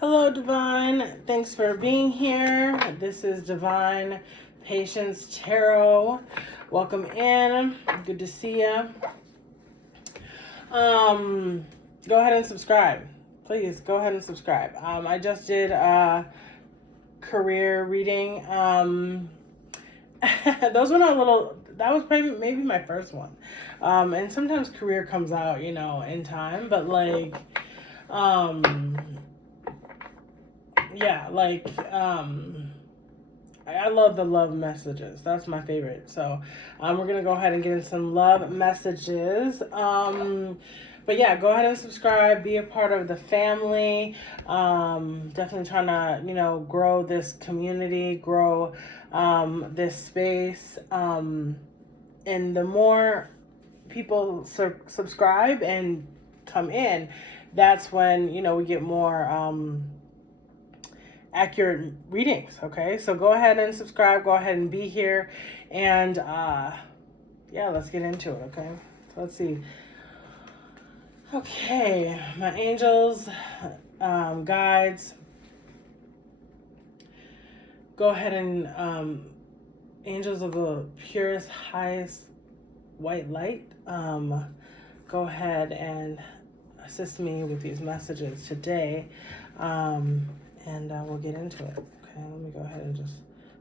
Hello, Divine. Thanks for being here. This is Divine Patience Tarot. Welcome in. Good to see you. Go ahead and subscribe. Please go ahead and subscribe. I just did a career reading. Those were not that was maybe my first one. And sometimes career comes out, in time, but I love the love messages. That's my favorite. So we're going to go ahead and get in some love messages. But yeah, go ahead and subscribe. Be a part of the family. Definitely trying to, grow this community, grow this space. And the more people subscribe and come in, that's when, we get more accurate readings. Okay, so go ahead and subscribe, go ahead and be here, and let's get into it. Okay, so let's see. Okay, my angels, guides, go ahead and angels of the purest, highest white light, go ahead and assist me with these messages today. And we'll get into it. Okay, let me go ahead and just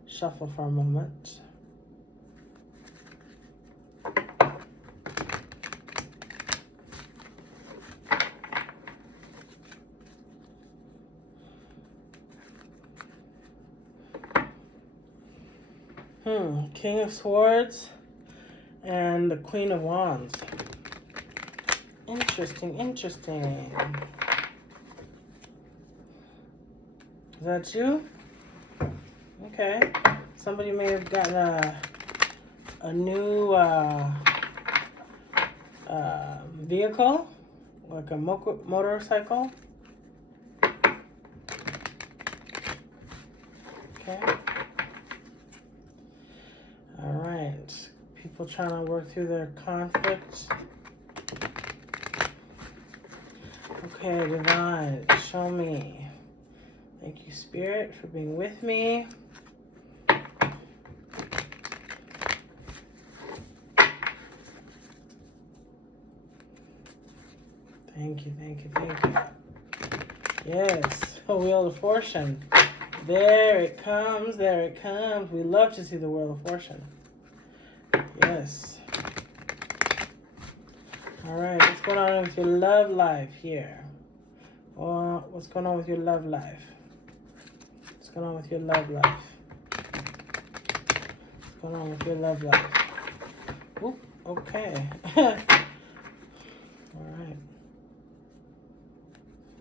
shuffle for a moment. King of Swords and the Queen of Wands. Interesting. Is that you? Okay. Somebody may have gotten a new vehicle, like a motorcycle. Okay. All right. People trying to work through their conflict. Okay, Divine, show me. Thank you, Spirit, for being with me. Thank you. Yes, a Wheel of Fortune. There it comes. We love to see the Wheel of Fortune. Yes. All right, what's going on with your love life here? Or what's going on with your love life? What's going on with your love life? What's going on with your love life? Oop, okay. All right.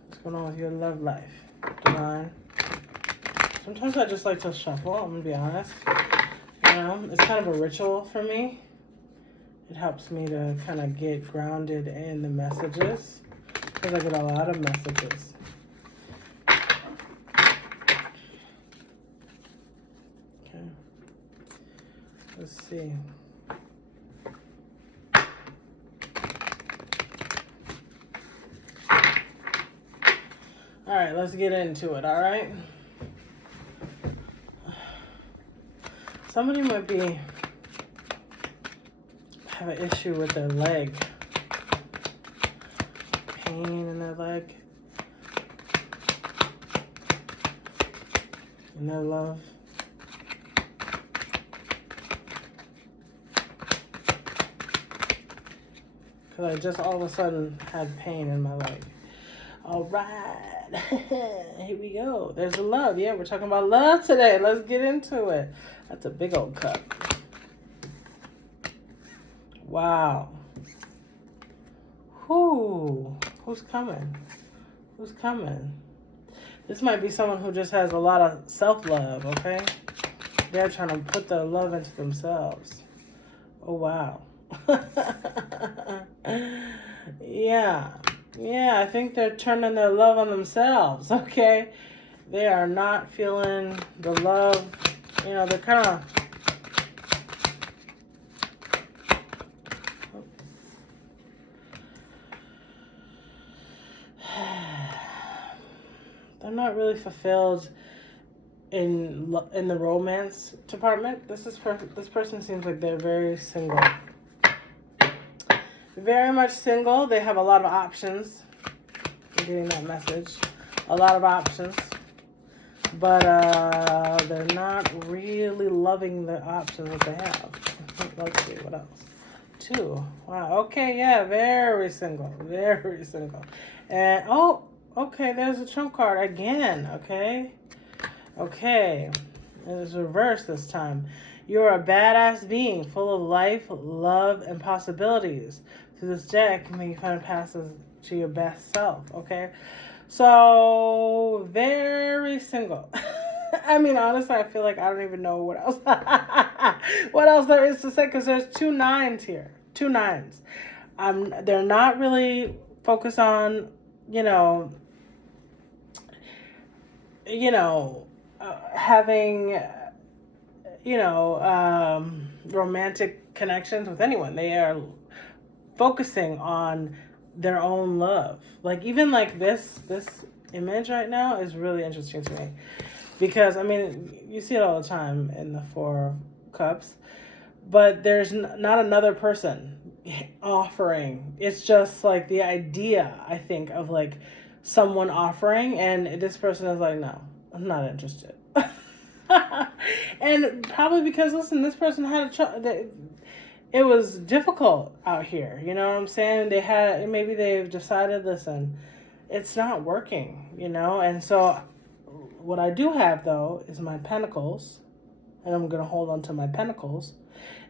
What's going on with your love life, Divine? Sometimes I just like to shuffle, I'm going to be honest. It's kind of a ritual for me. It helps me to kind of get grounded in the messages, because I get a lot of messages. Let's see. All right, let's get into it, all right? Somebody might have an issue with their leg. Pain in their leg. In their love. Because I just all of a sudden had pain in my leg. All right. Here we go. There's the love. Yeah, we're talking about love today. Let's get into it. That's a big old cup. Wow. Who's coming? Who's coming? This might be someone who just has a lot of self-love, okay? They're trying to put the love into themselves. Oh, wow. Yeah, I think they're turning their love on themselves, okay? They are not feeling the love. They're kind of... they're not really fulfilled in the romance department. This person seems like they're very single. Very much single. They have a lot of options. I'm getting that message. A lot of options. But they're not really loving the options that they have. Let's see, what else? 2. Wow, okay, yeah, very single. Very single. And, oh, okay, there's a trump card again, okay? Okay, it was reversed this time. You're a badass being, full of life, love, and possibilities. Through this deck, may you find passes to your best self, okay? So, very single. I mean, honestly, I feel like I don't even know what else what else there is to say, because there's 2 9s here. 2 9s. They're not really focused on, having, romantic connections with anyone. They are focusing on their own love. Like, even like this image right now is really interesting to me, because I mean, you see it all the time in the 4 of Cups, but there's not another person offering. It's just like the idea, I think, of like someone offering, and this person is like, no, I'm not interested. And probably because, listen, this person had it was difficult out here, you know what I'm saying? Maybe they've decided, listen, it's not working, and so what I do have, though, is my pentacles, and I'm going to hold on to my pentacles.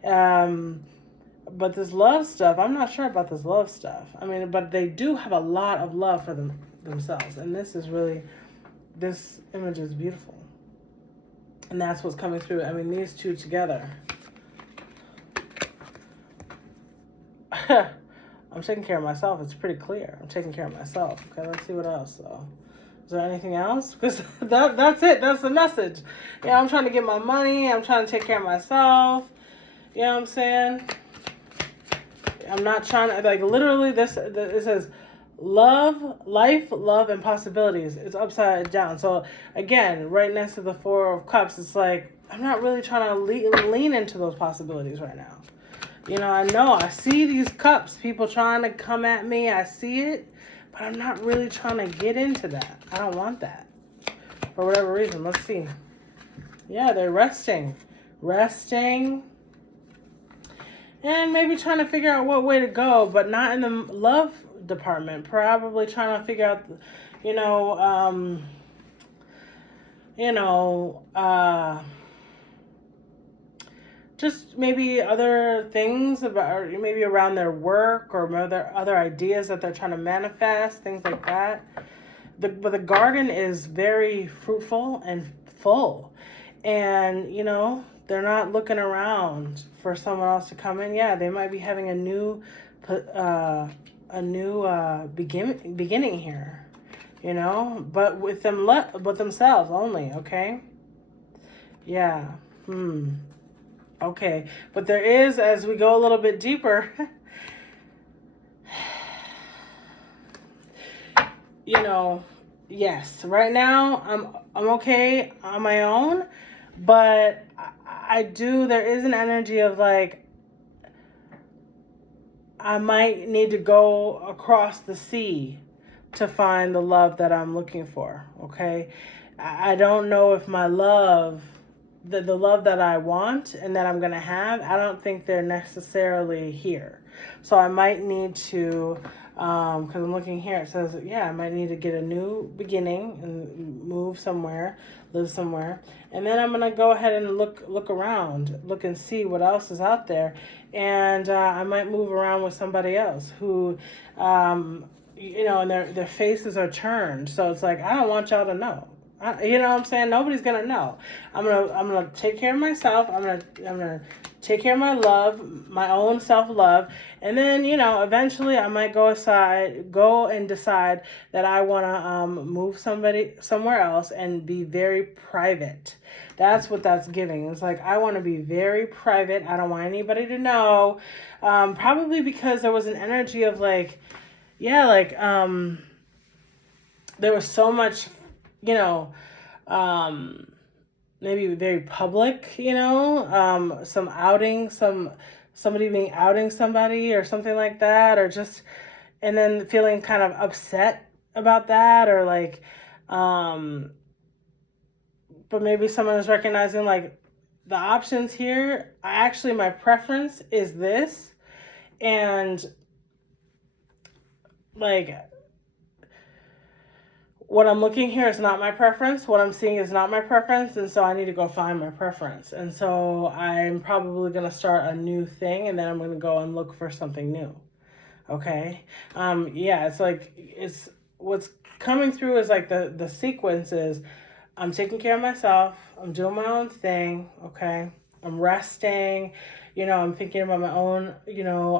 But this love stuff, I'm not sure about this love stuff. I mean, but they do have a lot of love for themselves, and this image is beautiful. And that's what's coming through. I mean, these 2 together. I'm taking care of myself. It's pretty clear. I'm taking care of myself. Okay, let's see what else, though. Is there anything else? Because that's it. That's the message. Yeah, I'm trying to get my money. I'm trying to take care of myself. You know what I'm saying? I'm not trying to, like, literally, it says love, life, love, and possibilities. It's upside down. So, again, right next to the 4 of Cups, it's like, I'm not really trying to lean into those possibilities right now. I see these cups, people trying to come at me. I see it, but I'm not really trying to get into that. I don't want that. For whatever reason. Let's see. Yeah, they're resting. And maybe trying to figure out what way to go, but not in the love department. Probably trying to figure out, just maybe other things about, or maybe around their work, or other ideas that they're trying to manifest, things like that. But the garden is very fruitful and full, and they're not looking around for someone else to come in. Yeah, they might be having a new beginning here, but with themselves only. Okay. Yeah. Okay, but there is, as we go a little bit deeper, yes, right now I'm okay on my own, but there is an energy of like, I might need to go across the sea to find the love that I'm looking for, okay? I don't know if my love, the love that I want and that I'm going to have, I don't think they're necessarily here. So I might need to, because I'm looking here, it says, I might need to get a new beginning and move somewhere, live somewhere. And then I'm going to go ahead and look around, look and see what else is out there. And I might move around with somebody else who, and their faces are turned. So it's like, I don't want y'all to know. You know what I'm saying? Nobody's gonna know. I'm gonna take care of myself. I'm gonna take care of my love, my own self-love, and then eventually I might go and decide that I wanna move somewhere else and be very private. That's what that's giving. It's like, I want to be very private. I don't want anybody to know. Probably because there was an energy of like, there was so much you know, maybe very public, some outing, somebody being outing somebody or something like that, or just, and then feeling kind of upset about that, or like, but maybe someone is recognizing like the options here. Actually, my preference is this, and like what I'm looking here is not my preference. What I'm seeing is not my preference. And so I need to go find my preference. And so I'm probably going to start a new thing, and then I'm going to go and look for something new. Okay. Yeah, it's like, it's what's coming through is like the sequence is I'm taking care of myself. I'm doing my own thing. Okay. I'm resting. I'm thinking about my own,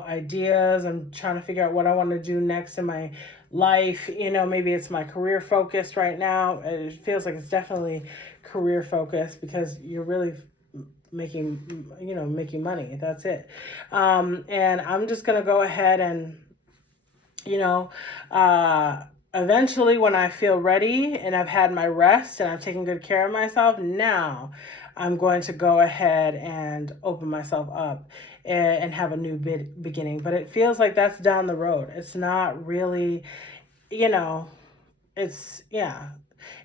ideas. I'm trying to figure out what I want to do next in my life. Maybe it's my career focused right now. It feels like it's definitely career focused because you're really making money. That's it. And I'm just going to go ahead and, eventually when I feel ready and I've had my rest and I've taken good care of myself, now I'm going to go ahead and open myself up and have a new beginning. But it feels like that's down the road. It's not really, it's, yeah.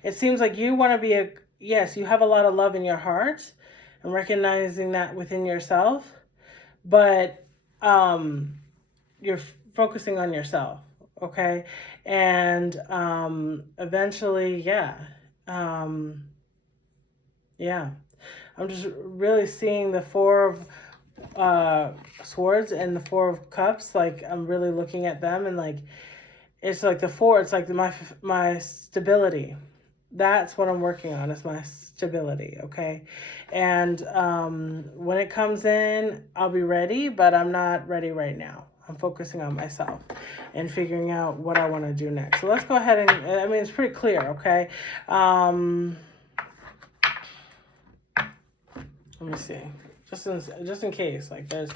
It seems like you want to be yes, you have a lot of love in your heart and recognizing that within yourself, but you're focusing on yourself, okay? And eventually, yeah. Yeah. I'm just really seeing the Four of Swords and the Four of Cups. Like, I'm really looking at them, and like, it's like the four, it's like my stability. That's what I'm working on, is my stability, okay? And when it comes in, I'll be ready, but I'm not ready right now. I'm focusing on myself and figuring out what I want to do next. So let's go ahead and, it's pretty clear, okay? Let me see. Just in case, like, there's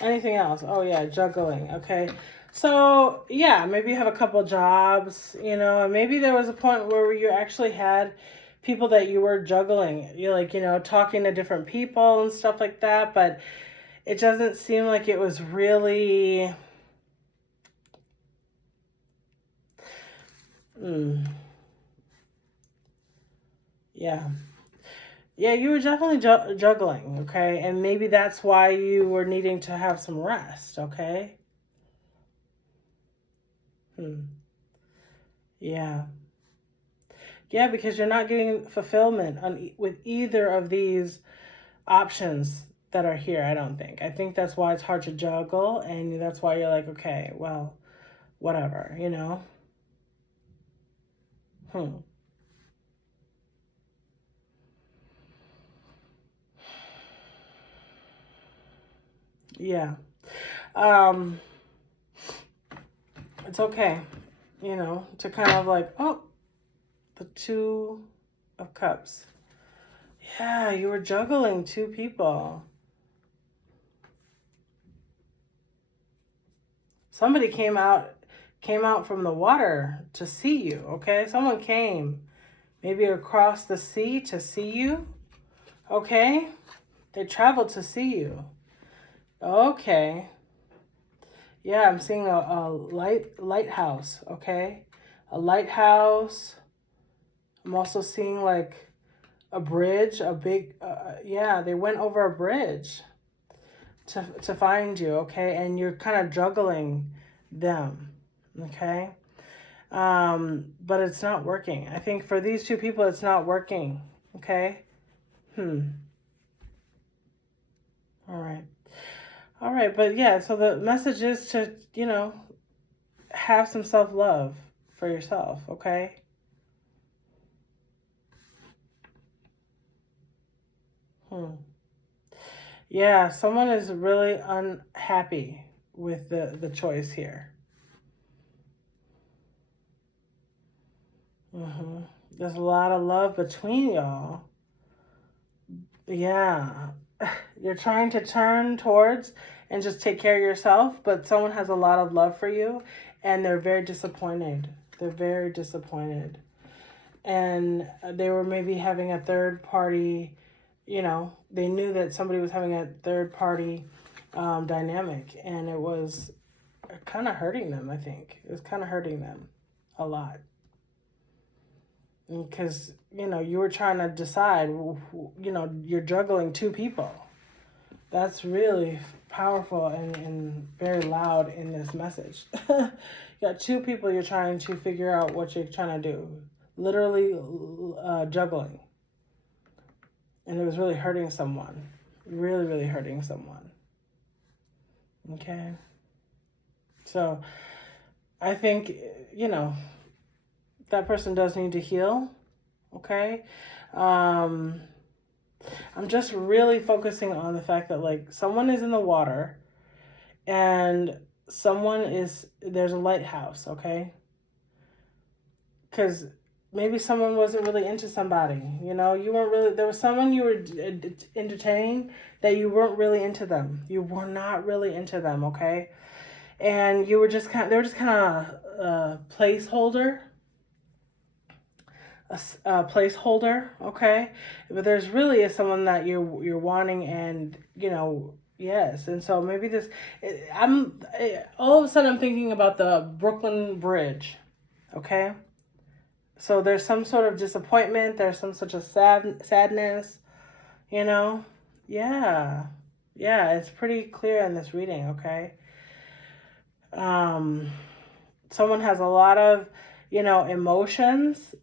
anything else. Oh, yeah, juggling, okay? So, yeah, maybe you have a couple jobs, and maybe there was a point where you actually had people that you were juggling. You're like, talking to different people and stuff like that, but it doesn't seem like it was really... Yeah. Yeah, you were definitely juggling, okay? And maybe that's why you were needing to have some rest, okay? Yeah. Yeah, because you're not getting fulfillment with either of these options that are here, I don't think. I think that's why it's hard to juggle, and that's why you're like, okay, well, whatever, Yeah. It's okay, to kind of like, oh, the Two of Cups. Yeah, you were juggling two people. Somebody came out from the water to see you, okay? Someone came maybe across the sea to see you, okay? They traveled to see you. Okay. Yeah, I'm seeing a lighthouse, okay? A lighthouse. I'm also seeing like a bridge, a big, yeah, they went over a bridge to find you, okay? And you're kind of juggling them, okay? But it's not working. I think for these two people, it's not working, okay? All right, but yeah, so the message is to, have some self-love for yourself, okay? Yeah, someone is really unhappy with the choice here. There's a lot of love between y'all. Yeah. You're trying to turn towards and just take care of yourself, but someone has a lot of love for you, and they're very disappointed. They're very disappointed. and they were maybe having a third party, they knew that somebody was having a third party dynamic, and it was kind of hurting them. I think it was kind of hurting them a lot, because you were trying to decide, you're juggling two people. That's really powerful and very loud in this message. You got two people you're trying to figure out what you're trying to do. Literally juggling. And it was really hurting someone. Really, really hurting someone. Okay? So, I think, that person does need to heal. Okay? I'm just really focusing on the fact that, like, someone is in the water and there's a lighthouse, okay? Because maybe someone wasn't really into somebody, you weren't really, there was someone you were entertaining that you weren't really into them. You were not really into them, okay? And they were just kind of a placeholder. A placeholder, okay? But there's really someone that you're wanting, and yes. And so maybe all of a sudden I'm thinking about the Brooklyn Bridge, okay? So there's some sort of disappointment, there's some such a sadness, yeah, it's pretty clear in this reading, okay? Someone has a lot of emotions.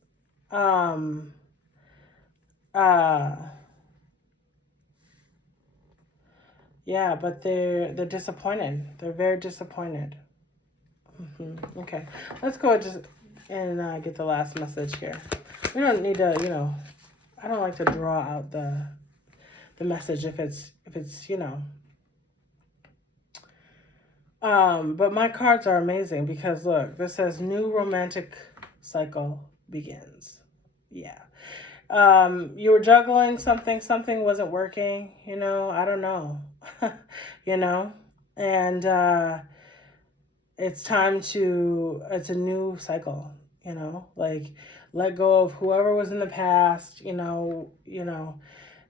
Yeah, but they're disappointed. They're very disappointed. Okay, let's go and get the last message here. We don't need to, I don't like to draw out the message if it's but my cards are amazing, because look, this says new romantic cycle begins. Yeah. You were juggling something wasn't working, I don't know, and it's a new cycle, like, let go of whoever was in the past,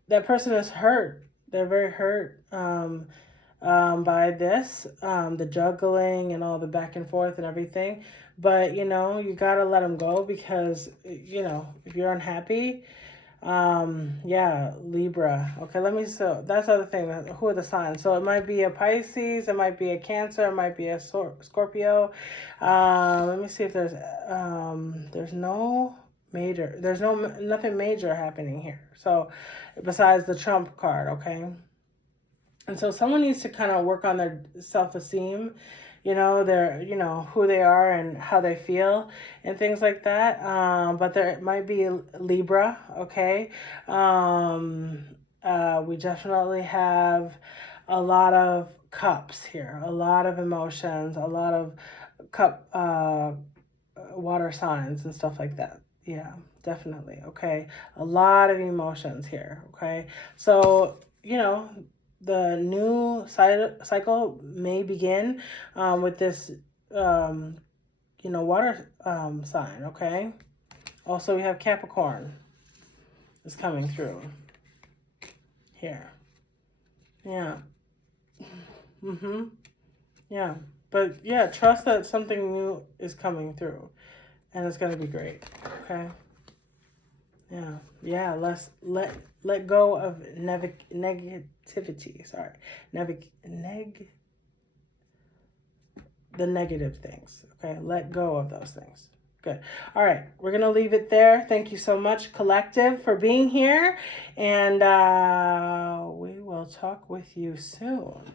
that person is hurt. They're very hurt, by this, the juggling and all the back and forth and everything. But, you got to let them go, because, if you're unhappy, yeah, Libra. Okay, so that's the other thing. Who are the signs? So it might be a Pisces, it might be a Cancer, it might be a Scorpio. Let me see if there's nothing major happening here. So besides the Trump card, okay? And so someone needs to kind of work on their self-esteem, their, who they are and how they feel and things like that. But there might be Libra, okay? We definitely have a lot of cups here, a lot of emotions, a lot of water signs and stuff like that. Yeah, definitely, okay? A lot of emotions here, okay? So, the new cycle may begin with this, water sign, okay? Also, we have Capricorn is coming through here. Yeah. Yeah. But, yeah, trust that something new is coming through, and it's going to be great, okay? Yeah, let go of negativity. Sorry, the negative things. Okay, let go of those things. Good. All right, we're gonna leave it there. Thank you so much, Collective, for being here, and we will talk with you soon.